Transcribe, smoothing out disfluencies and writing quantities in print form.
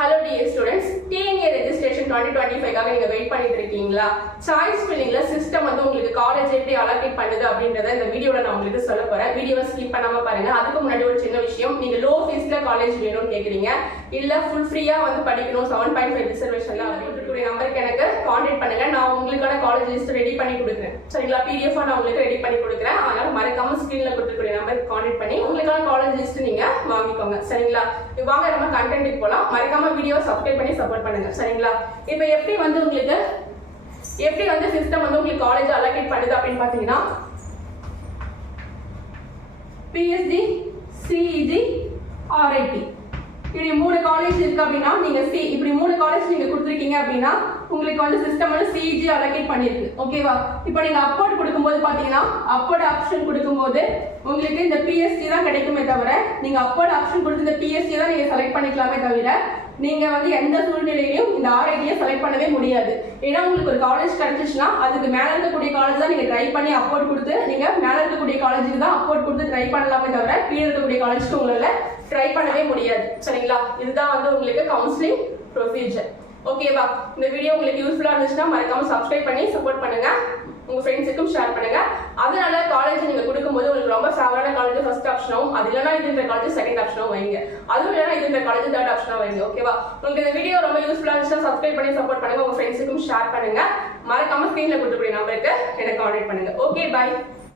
Hello dear students, TNA registration 2025 காக நீங்க wait பண்ணிட்டு இருக்கீங்களா? சாய்ஸ் ஃபில்லிங்ல சிஸ்டம் வந்து உங்களுக்கு காலேஜ் எப்படி அலோகேட் பண்ணுது அப்படின்றத இந்த வீடியோல நான் உங்களுக்கு சொல்ல போறேன். வீடியோவை ஸ்கிப் பண்ணாம பாருங்க. அதுக்கு முன்னாடி ஒரு சின்ன விஷயம், நீங்க லோ ஃபீஸ்ல காலேஜ் வேணும்னு கேக்குறீங்க, இல்ல ஃபுல் ஃப்ரீயா வந்து படிக்கணும் 7.5 ரிசர்வேஷன்ல அப்படின்ற நம்பருக்கு எனக்கு கான்டாக்ட் பண்ணுங்க. நான் உங்களுக்கான காலேஜ் லிஸ்ட் ரெடி பண்ணி கொடுக்குறேன். சரிங்களா? PDF நான் உங்களுக்கு ரெடி பண்ணி கொடுக்குறேன். அதனால மறக்காம ஸ்கிரீன்ல கொடுத்துருக்கிற நம்பருக்கு கான்டாக்ட் பண்ணி உங்களுக்கான காலேஜ் லிஸ்ட் நீங்க வாங்கிக்கோங்க. சரிங்களா? வாங்க நம்ம கண்டென்ட்டுக்கு போலாம். மறக்காம வீடியோ சப்ஸ்கிரைப் பண்ணி சப்போர்ட் பண்ணுங்க. சரிங்களா? இப்போ எப்படி வந்து சிஸ்டம் வந்து உங்களுக்கு காலேஜ் அலோகேட் பண்ணுது அப்படின்னு பாத்தீங்கன்னா, PSG, CEG, RIT இப்படி 3 காலேஜ் இருக்கு அப்படின்னா, நீங்க இப்படி 3 காலேஜ் நீங்க கொடுத்துருக்கீங்க அப்படின்னா உங்களுக்கு வந்து சிஸ்டம் வந்து CEG அலோகேட் பண்ணிருக்கு. ஓகேவா? இப்போ நீங்க அப்போர்ட் கொடுக்கும்போது பாத்தீங்கன்னா, அப்போர்ட் ஆப்ஷன் கொடுக்கும்போது உங்களுக்கு இந்த PSG தான் கிடைக்குமே தவிர, நீங்க அப்போர்ட் ஆப்ஷன் கொடுத்து இந்த PSG தான் நீங்க செலக்ட் பண்ணிக்கலாமே தவிர, நீங்க வந்து எந்த சூழ்நிலையிலும் இந்த RIT செலக்ட் பண்ணவே முடியாது. ஏன்னா உங்களுக்கு ஒரு காலேஜ் கிடைச்சிச்சுன்னா அதுக்கு மேல இருக்கக்கூடிய காலேஜ் தான் நீங்க ட்ரை பண்ணி அப்போர்ட் கொடுத்து, நீங்க மேல இருக்கக்கூடிய காலேஜுக்கு தான் அப்போர்ட் கொடுத்து ட்ரை பண்ணலாமே தவிர, கீழே இருக்கக்கூடிய காலேஜுக்கு உங்களால ட்ரை பண்ணவே முடியாது. சரிங்களா? இதுதான் வந்து உங்களுக்கு கவுன்சிலிங் ப்ரொசீஜர். ஓகேவா? இந்த வீடியோ உங்களுக்கு யூஸ்ஃபுல்லா இருந்துச்சுன்னா மறக்காம சப்ஸ்கிரைப் பண்ணி சப்போர்ட் பண்ணுங்க. உங்க ஃப்ரெண்ட்ஸுக்கும் ஷேர் பண்ணுங்க. அதனால காலேஜ் நீங்க கொடுக்கும்போது உங்களுக்கு ரொம்ப ஃபேவரான காலேஜ் ஃபர்ஸ்ட் ஆப்ஷனாகவும், அது இல்லைனா இதுன்ற காலேஜ் செகண்ட் ஆப்ஷனாகவும் வைங்க. அதுவும் இல்லைனா இதுன்ற காலேஜ் தேர்ட் ஆப்ஷனாக வைங்க. ஓகேவா? உங்களுக்கு இந்த வீடியோ ரொம்ப யூஸ்ஃபுல்லா இருந்துச்சுன்னா சப்ஸ்கிரைப் பண்ணி சப்போர்ட் பண்ணுங்க. உங்க ஃப்ரெண்ட்ஸுக்கும் ஷேர் பண்ணுங்க. மறக்காம ஸ்கிரீன்ல கொடுத்துக்கூடிய நம்பருக்கு எனக்கு கான்டாக்ட் பண்ணுங்க. Okay, by.